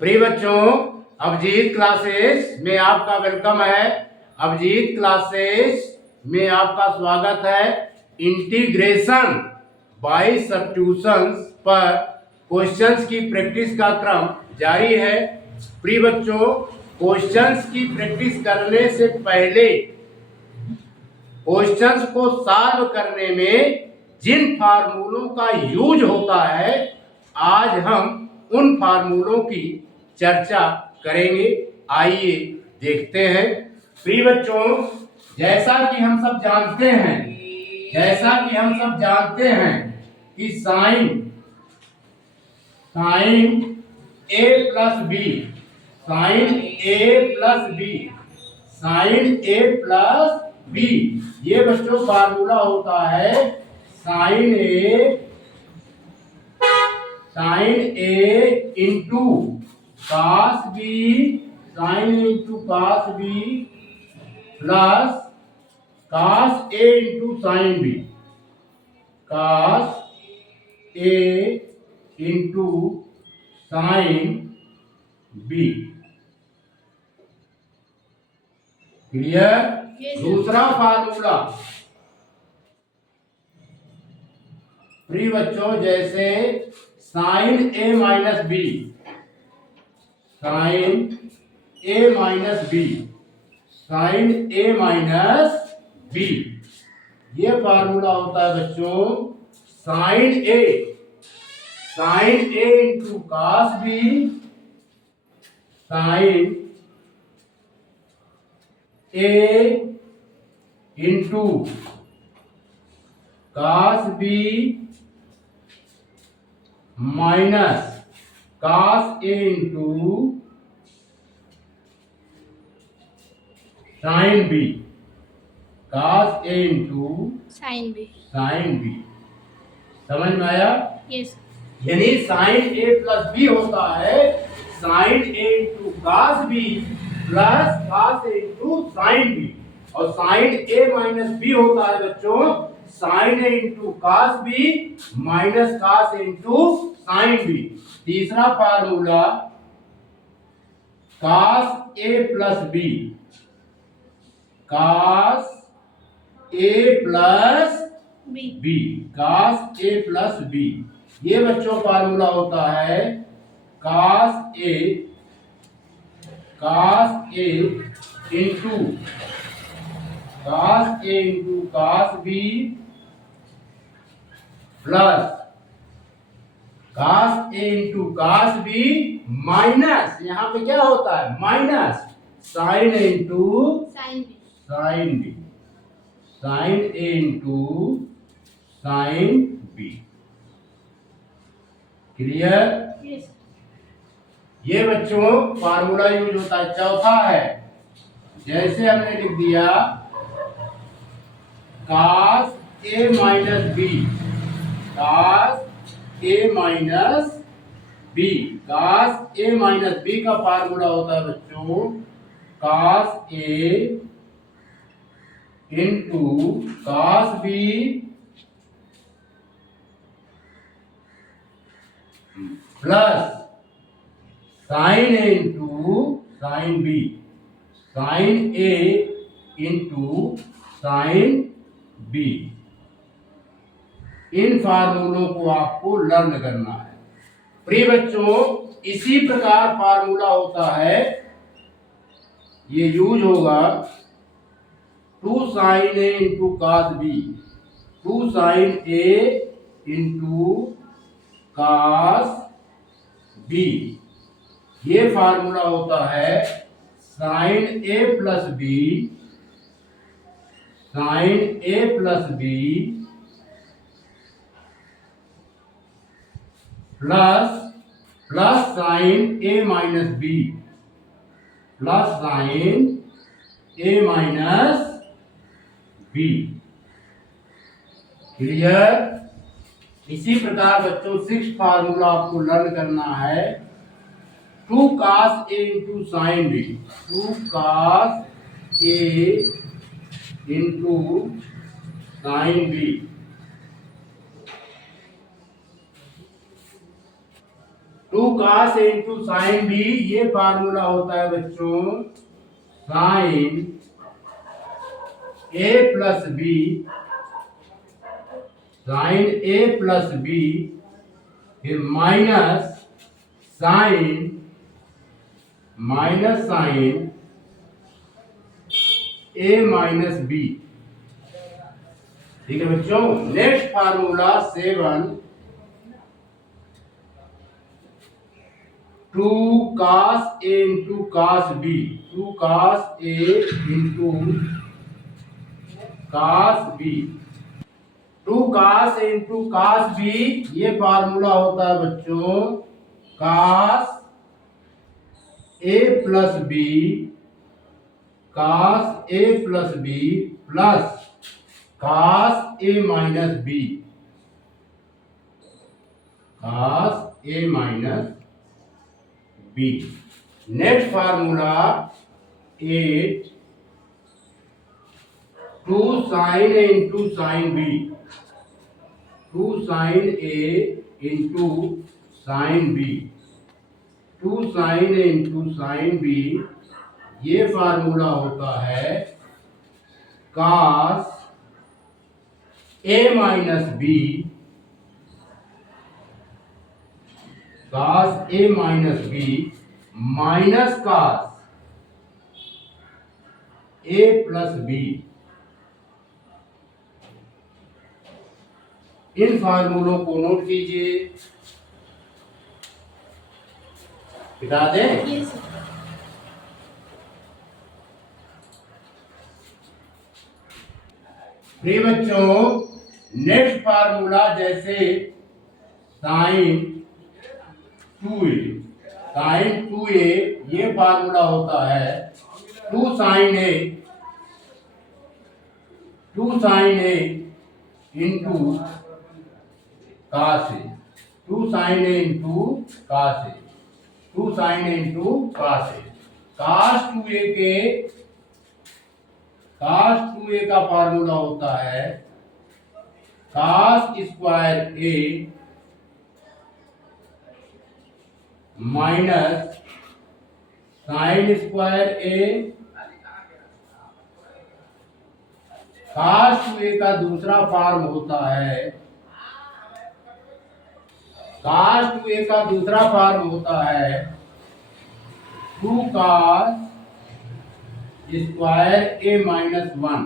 प्रिय बच्चों, अभिजीत क्लासेस में आपका वेलकम है। अभिजीत क्लासेस में आपका स्वागत है। इंटीग्रेशन बाय सब्स्टिट्यूशंस पर क्वेश्चंस की प्रैक्टिस का क्रम जारी है। प्रिय बच्चों, क्वेश्चंस की प्रैक्टिस करने से पहले क्वेश्चंस को सॉल्व करने में जिन फार्मूलों का यूज होता है, आज हम उन फार्मूलों की चर्चा करेंगे। आइए देखते हैं। प्रिय बच्चों, जैसा कि हम सब जानते हैं कि साइन ए प्लस बी ये बच्चों फार्मूला होता है sine A into cos B plus cos A into sine B clear. दूसरा फार्मूला प्रिय बच्चों, जैसे साइन ए माइनस बी ये फार्मूला होता है बच्चों sine A into cos B sine A into cos B minus cos A into sine B sine B समझ में आया? यस। यानी साइन ए प्लस बी होता है sine A into cos B plus cos A into sine B, और sine A minus B होता है बच्चों sine A into cos B minus cos A into sine B. तीसरा formula cos A plus B ये बच्चों formula होता है cos A into cos B plus cos A into cos B minus, यहाँ पे क्या होता है minus sine A into sine B sine A into sine B. Clear? Yes. ये बच्चों फार्मूला यूज होता है। चौथा है, जैसे हमने लिख दिया cos a minus B cos a minus B का फार्मूला होता है बच्चों cos a into cos b plus sine A into sine B sine A into sine B. इन फार्मूलों को आपको लर्न करना है। प्रिय बच्चों, इसी प्रकार फार्मूला होता है, ये यूज होगा 2 sin a into cos b 2 sin a into cos b। ये फार्मूला होता है sin a plus b plus sin a minus b plus sin a minus b। Clear? इसी प्रकार बच्चों 6 फार्मूला आपको लर्न करना है 2 cos a into sine B 2 cos a into sine B. Two cos A into sine B, ये formula होता है बच्चों sine A plus B, sine A plus B, फिर minus sine A minus B. ठीक है बच्चों। Next formula 7, two cos A into cos B, two cos A into cos B, two cos A into cos B, ये formula होता है बच्चों cos A plus B, cos A plus B plus cos A minus B, cos A minus B. Next formula 8, two sine A into sine B, two sine A into sine B, two sine A into sine B, ये formula होता है cos A minus B, cos A minus B minus cos A plus B. इन फार्मूलों को note कीजिए, बता दें। प्रिय बच्चों, नेक्स्ट फार्मूला जैसे साइन 2a, साइन 2a, ये फार्मूला होता है two sine A into cos A, two sine A into cos A, two sine A into cos A. Cos 2a का फार्मूला होता है cos square A minus sine square A. Cos 2a का दूसरा form होता है, कास 2a का दूसरा form होता है two cos square A minus 1।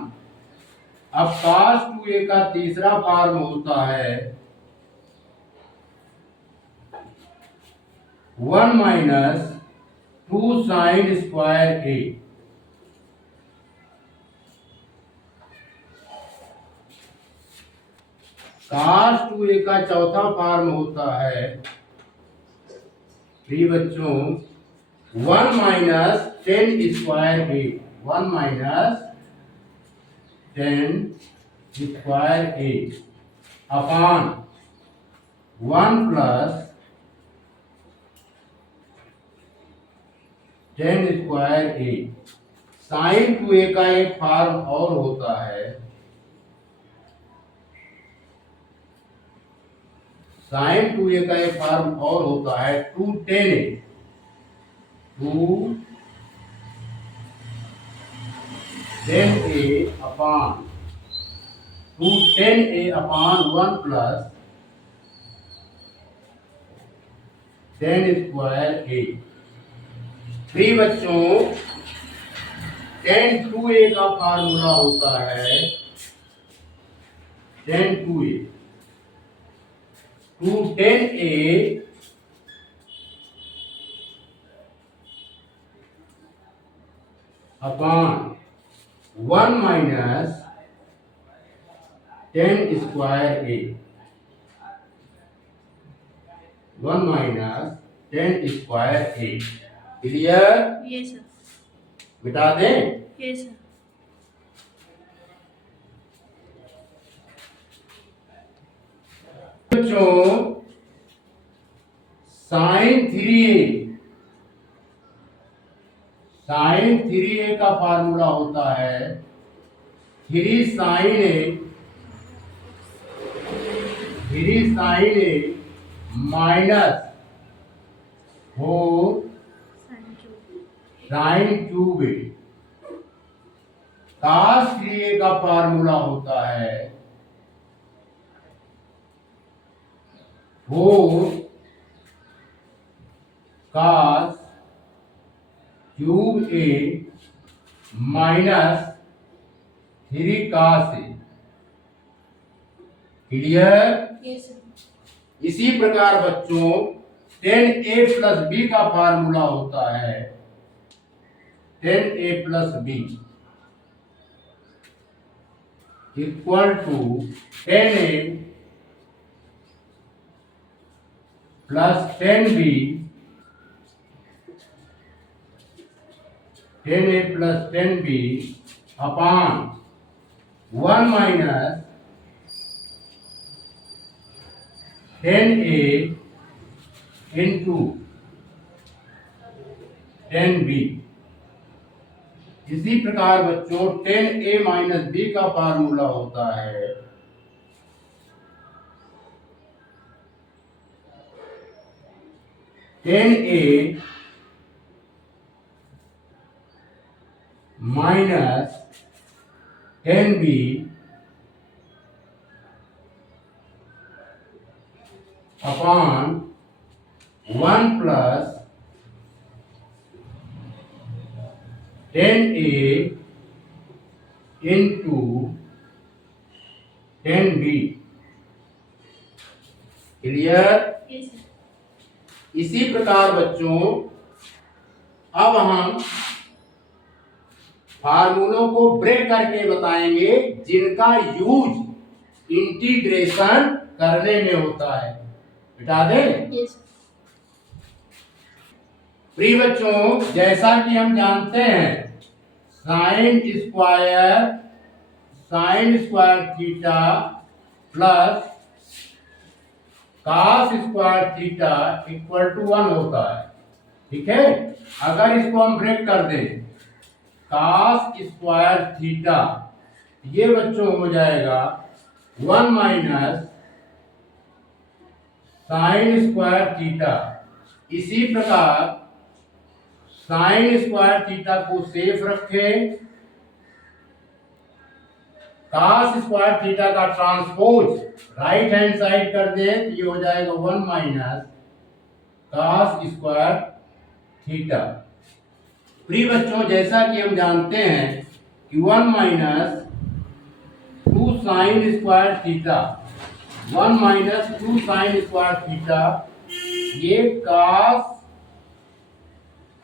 अब कास 2a का तीसरा फॉर्म होता है 1 minus two sign square A. Cos 2a का चौथा फॉर्म होता है प्रिय बच्चों 1 minus tan square A, 1 minus tan square A upon 1 plus tan square A. Sign 2a का एक फॉर्म और होता है, साइन 2a का एक फॉर्म और होता है two tan A upon 1 plus tan square A. प्रिय बच्चों, टेन 2a का फार्मूला होता है tan 2a, two tan A upon 1 minus tan square A, 1 minus tan square A. Clear? Yes sir. मिटा दें? Yes sir. बच्चों, साइन 3a का formula होता है 3 sine A minus 4 sine cube sine cube A. cos 3a का formula होता है 4 cos cube A minus 3 cos A. Clear. Yes sir. इसी प्रकार बच्चों 10a प्लस बी का फार्मूला होता है 10a plus B equal to 10a plus 10b 10a plus 10b upon 1 minus 10a into 10b। इसी प्रकार बच्चों 10a माइनस b का फार्मूला होता है 10a minus 10b upon 1 plus 10a into 10b। Clear. Yes sir. इसी प्रकार बच्चों अब हम फार्मूलों को ब्रेक करके बताएंगे जिनका यूज इंटीग्रेशन करने में होता है। बिठा दे। Yes sir. प्रिय बच्चों जैसा कि हम जानते हैं sine square theta plus cos square theta equal to 1 होता है। ठीक है। अगर इसको हम ब्रेक कर दें cos स्क्वायर थीटा ये बच्चों हो जाएगा 1 माइनस साइन स्क्वायर थीटा। इसी प्रकार साइन स्क्वायर थीटा को सेफ रखें cos स्क्वायर थीटा का ट्रांसपोज राइट हैंड साइड कर दे तो ये हो जाएगा 1 माइनस cos स्क्वायर थीटा। प्रिय बच्चों जैसा कि हम जानते हैं कि 1 minus 2 sine square theta 1 minus 2 sine square theta ये cos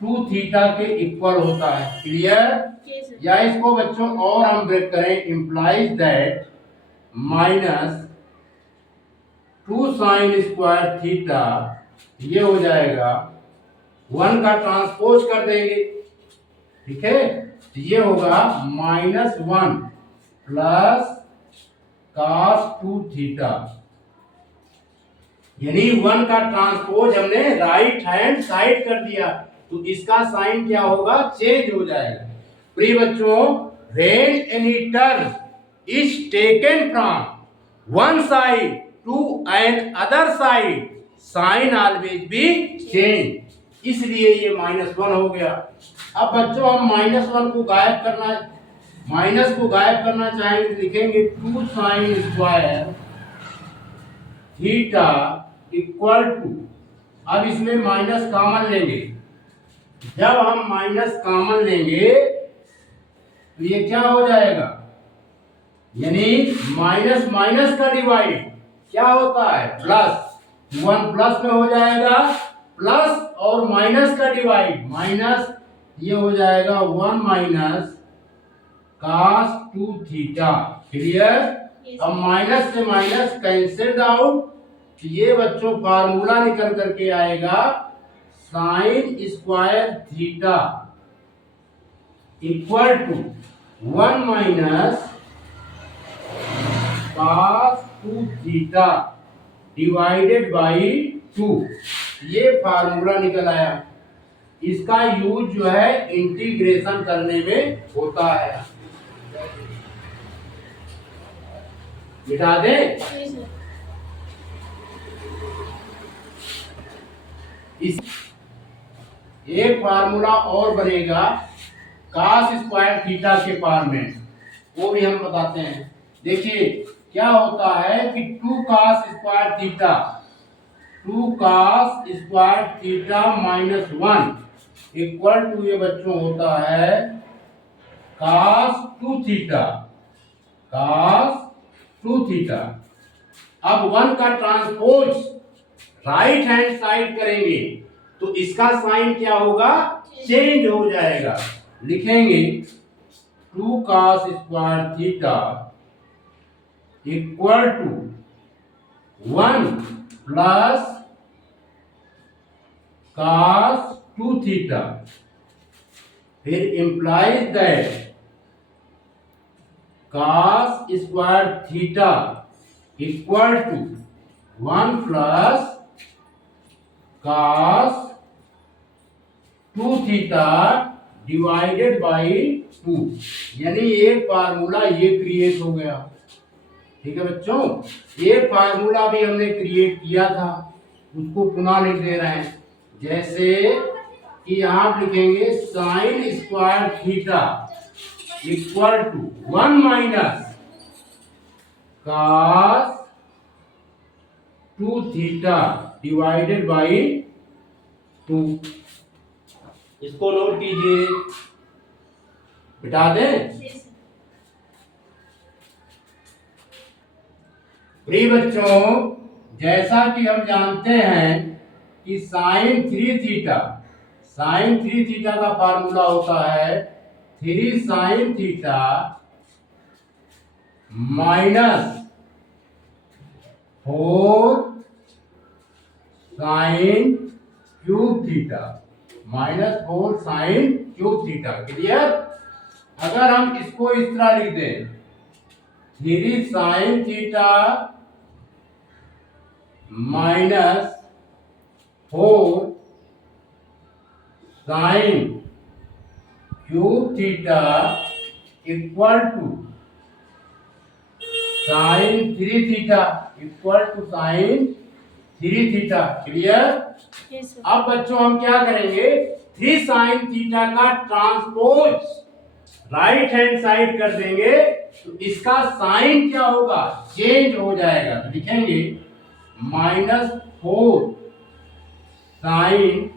2 थीटा के इक्वल होता है। क्लियर। Yes sir. या इसको बच्चों और हम ब्रेक करें implies that minus 2 sine square theta ये हो जाएगा 1 का ट्रांसपोज कर देंगे। ठीक है। तो ये होगा -1 प्लस cos 2 थीटा यानी 1 का ट्रांसपोज हमने राइट हैंड साइड कर दिया तो इसका साइन क्या होगा चेंज हो जाएगा। प्रिय बच्चों when any term is taken from one side to another side sign always be change। इसलिए ये -1 हो गया। अब बच्चों हम -1 को गायब करना चाहेंगे तो लिखेंगे 2 sine square theta equal to अब इसमें माइनस कॉमन लेंगे। जब हम माइनस कॉमन लेंगे तो ये क्या हो जाएगा यानी माइनस माइनस का डिवाइड क्या होता है प्लस 1 प्लस में हो जाएगा प्लस और माइनस का डिवाइड माइनस ये हो जाएगा 1 माइनस cos 2 थीटा। क्लियर। अब माइनस से माइनस कैंसिल्ड आउट तो ये बच्चों फार्मूला निकल करके आएगा sine square theta equal to 1 minus cos 2 theta divided by 2। ये फार्मूला निकल आया। इसका यूज जो है इंटीग्रेशन करने में होता है। मिटा दे। Yes sir. एक फार्मूला और बनेगा cos स्क्वायर थीटा के पार में, वो भी हम बताते हैं। देखिए क्या होता है कि 2 cos square theta -1 equal to ये बच्चों होता है cos 2 थीटा। अब 1 का ट्रांसपोज राइट हैंड साइड करेंगे तो इसका साइन क्या होगा, चेंज हो जाएगा। लिखेंगे 2 cos square theta equal to 1 plus cos 2 theta, फिर implies that cos square theta equal to 1 plus cos 2 theta divided by 2, यानी एक फार्मूला ये क्रिएट हो गया। ठीक है बच्चों, ये फार्मूला भी हमने क्रिएट किया था, उसको पुनः लिख दे रहे हैं। जैसे कि यहां लिखेंगे sine square theta equal to 1 minus cos 2 theta divided by 2। इसको नोट कीजिए, बिठा दें। Yes, sir. प्रिय बच्चों, जैसा कि हम जानते हैं कि साइन 3 थीटा का फार्मूला होता है 3 sine theta minus 4 sine cube theta, clear. अगर हम इसको इस तरह लिख दें 3 sine theta minus 4 sine cube theta equal to sine 3 theta clear. Yes, sir. अब बच्चों हम क्या करेंगे, 3 साइन थीटा का ट्रांसपोज राइट हैंड साइड कर देंगे तो इसका साइन क्या होगा, चेंज हो जाएगा। तो लिखेंगे -4 sine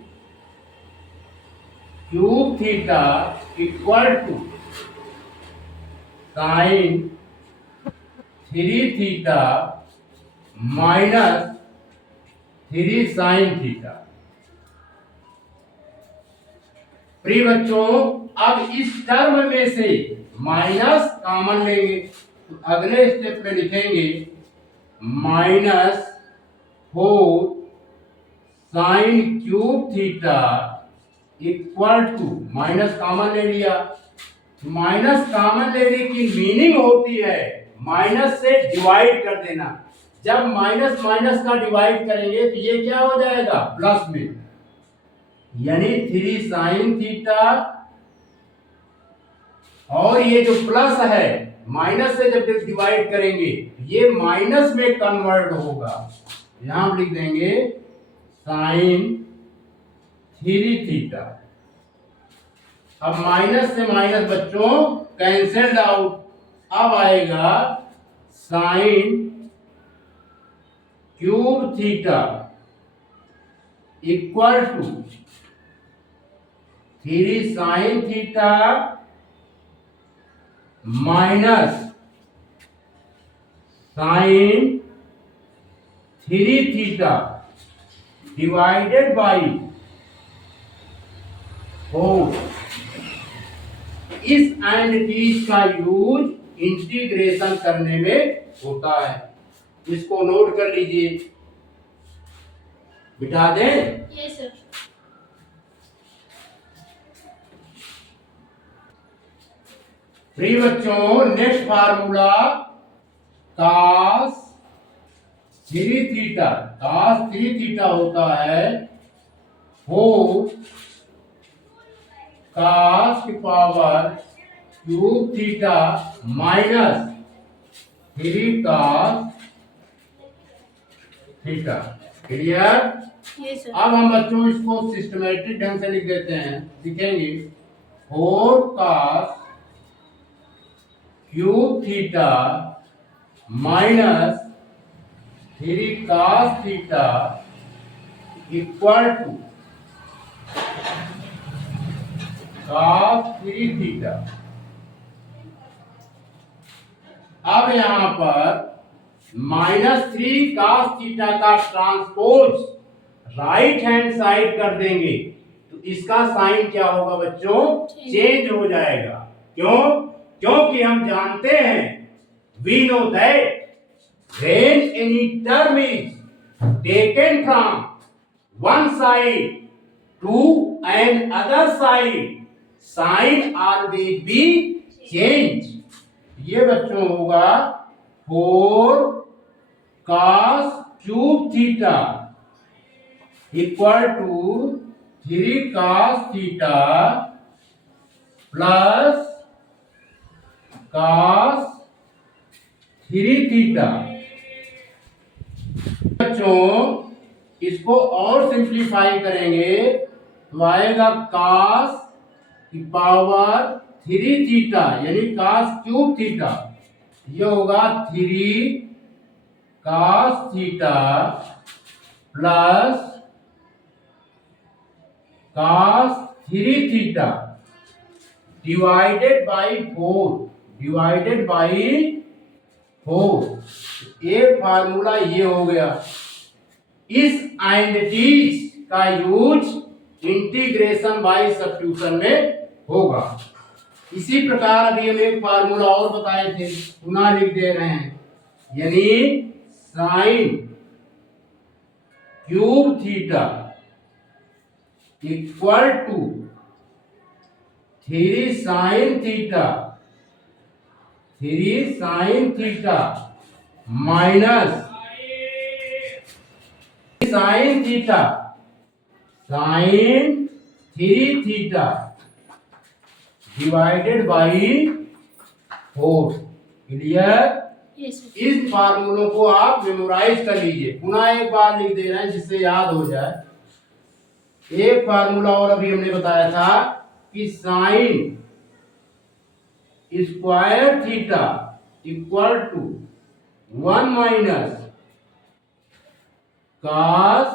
cube theta equal to sine 3 theta minus 3 sine theta. प्रिय बच्चों, अब इस टर्म में से माइनस कॉमन लेंगे तो अगले स्टेप में लिखेंगे -4 sine cube theta equal to, minus common ले लिया। माइनस कॉमन लेने की मीनिंग होती है माइनस से डिवाइड कर देना। जब माइनस माइनस का डिवाइड करेंगे तो ये क्या हो जाएगा, प्लस में, यानी 3 साइन थीटा, और ये जो प्लस है माइनस से जब डिवाइड करेंगे ये माइनस में कन्वर्ट होगा। यहां लिख देंगे साइन 3 थीटा। अब माइनस से माइनस बच्चों कैंसल्ड आउट, अब आएगा sine cube theta equal to 3 sine theta minus sine 3 theta divided by 4। इस एंड चीज का यूज इंटीग्रेशन करने में होता है, इसको नोट कर लीजिए, बिठा दें। Yes, sir. प्रिय बच्चों, नेक्स्ट फार्मूला cos 3 थीटा होता है 4 cos की power cube theta minus 3 cos theta, clear. Yes, sir. अब हम बच्चों इसको सिस्टमेटिक ढंग से लिख देते हैं, लिखेंगे 4 cos cube theta minus 3 cos theta equal to cos 3 theta. अब यहां पर -3 cos थीटा का ट्रांसपोज राइट हैंड साइड कर देंगे तो इसका साइन क्या होगा बच्चों? चेंज हो जाएगा। क्यों? क्योंकि हम जानते हैं we know that when any term is taken from one side to another side sign always be change। ये बच्चों होगा 4 cos cube theta equal to 3 cos theta plus cos 3 theta. बच्चों इसको और सिंप्लीफाई करेंगे तो आएगा cos की पावर 3 थीटा यानी cos क्यूब थीटा। ये होगा 3 cos theta plus cos 3 theta divided by 4 एक फार्मूला ये हो गया। इस आइडेंटिटीज का यूज इंटीग्रेशन बाय सब्स्टिट्यूशन में होगा। इसी प्रकार अभी हम एक फार्मूला और बताए थे, पुनः लिख दे रहे हैं, यानी sine cube theta equal to 3 sine theta minus sine 3 theta divided by 4। Clear? Yes, sir. इस फार्मूलों को आप मेमोराइज कर लीजिए। पुनः एक बार लिख दे रहे हैं जिससे याद हो जाए। एक फार्मूला और अभी हमने बताया था कि sine square theta equal to 1 minus cos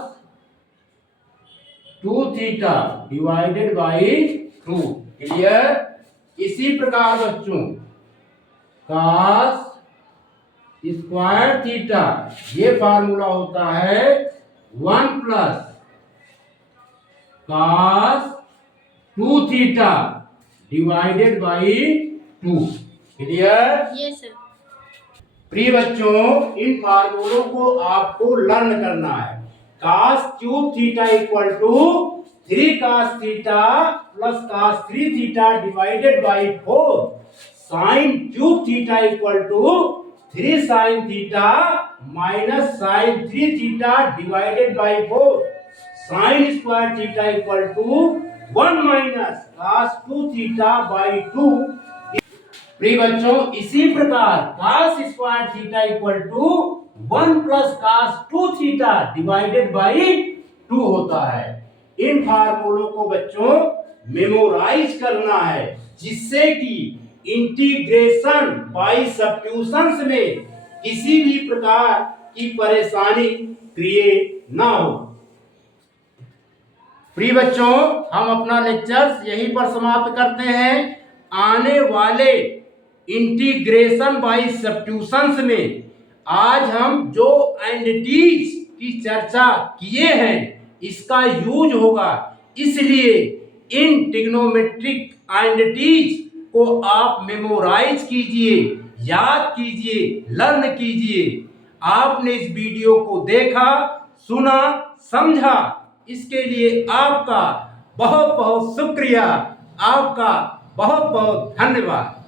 2 theta divided by 2। Clear? इसी प्रकार बच्चों cos स्क्वायर थीटा ये फार्मूला होता है 1 plus cos 2 theta divided by 2। Clear? Yes, sir. प्रिय बच्चों इन फार्मूलों को आपको लर्न करना है। cos cube theta equal to 3 cos theta plus cos 3 theta divided by 4। Sine cube theta equal to 3 sine theta minus sine 3 theta divided by 4। Sine square theta equal to 1 minus cos 2 theta by 2। प्रिय बच्चों इसी प्रकार cos square theta equal to 1 plus cos 2 theta divided by 2 होता है। इन फार्मूलों को बच्चों memorise करना है जिससे कि इंटीग्रेशन बाय सब्स्टिट्यूशंस में किसी भी प्रकार की परेशानी क्रिएट ना हो। प्रिय बच्चों हम अपना लेक्चर यहीं पर समाप्त करते हैं। आने वाले इंटीग्रेशन बाय सब्स्टिट्यूशंस में आज हम जो आइडेंटिटीज की चर्चा किए हैं इसका यूज होगा, इसलिए इन ट्रिग्नोमेट्रिक आइडेंटिटीज को आप मेमोराइज कीजिए, याद कीजिए, लर्न कीजिए। आपने इस वीडियो को देखा, सुना, समझा, इसके लिए आपका बहुत बहुत शुक्रिया, आपका बहुत बहुत धन्यवाद।